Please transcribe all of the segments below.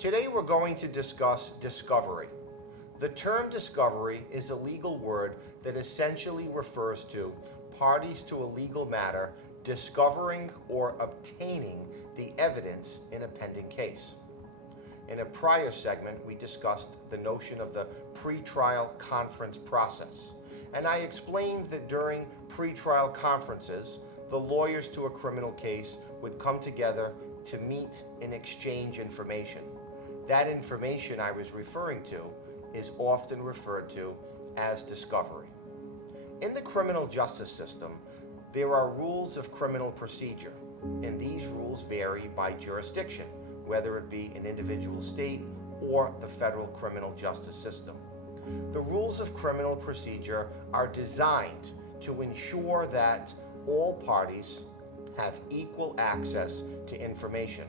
Today we're going to discuss discovery. The term discovery is a legal word that essentially refers to parties to a legal matter discovering or obtaining the evidence in a pending case. In a prior segment, we discussed the notion of the pretrial conference process, and I explained that during pretrial conferences, the lawyers to a criminal case would come together to meet and exchange information. That information I was referring to is often referred to as discovery. In the criminal justice system, there are rules of criminal procedure, and these rules vary by jurisdiction, whether it be an individual state or the federal criminal justice system. The rules of criminal procedure are designed to ensure that all parties have equal access to information.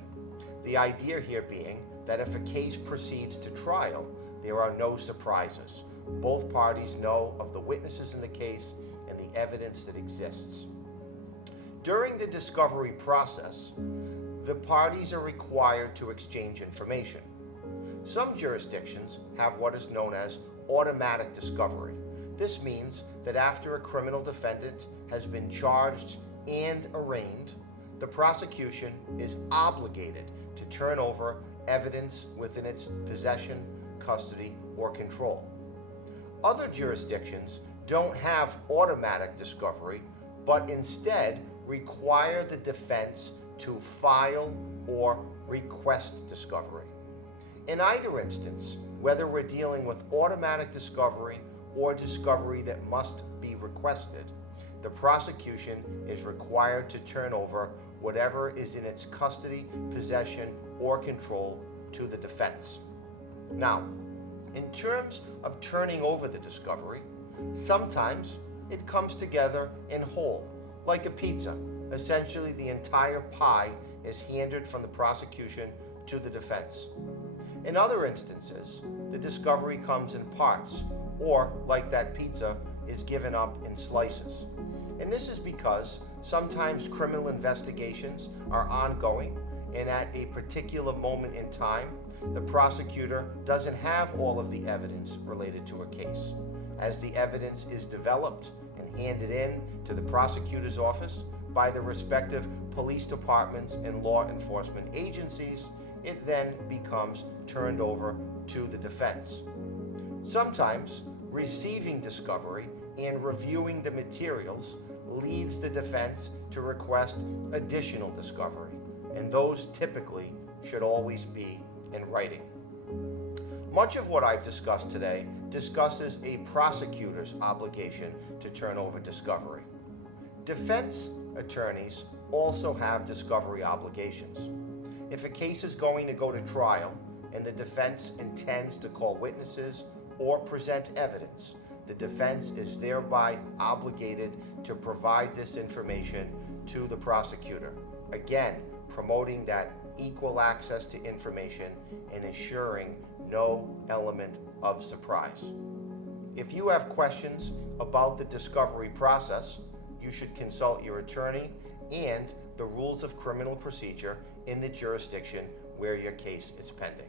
The idea here being that if a case proceeds to trial, there are no surprises. Both parties know of the witnesses in the case and the evidence that exists. During the discovery process, the parties are required to exchange information. Some jurisdictions have what is known as automatic discovery. This means that after a criminal defendant has been charged and arraigned, the prosecution is obligated to turn over evidence within its possession, custody, or control. Other jurisdictions don't have automatic discovery, but instead require the defense to file or request discovery. In either instance, whether we're dealing with automatic discovery or discovery that must be requested, the prosecution is required to turn over whatever is in its custody, possession, or control to the defense. Now, in terms of turning over the discovery, sometimes it comes together in whole, like a pizza. Essentially, the entire pie is handed from the prosecution to the defense. In other instances, the discovery comes in parts, or, like that pizza, is given up in slices. And this is because sometimes criminal investigations are ongoing, and at a particular moment in time, the prosecutor doesn't have all of the evidence related to a case. As the evidence is developed and handed in to the prosecutor's office by the respective police departments and law enforcement agencies, it then becomes turned over to the defense. Sometimes receiving discovery and reviewing the materials leads the defense to request additional discovery, and those typically should always be in writing. Much of what I've discussed today discusses a prosecutor's obligation to turn over discovery. Defense attorneys also have discovery obligations. If a case is going to go to trial and the defense intends to call witnesses or present evidence, the defense is thereby obligated to provide this information to the prosecutor, again, promoting that equal access to information and ensuring no element of surprise. If you have questions about the discovery process, you should consult your attorney and the rules of criminal procedure in the jurisdiction where your case is pending.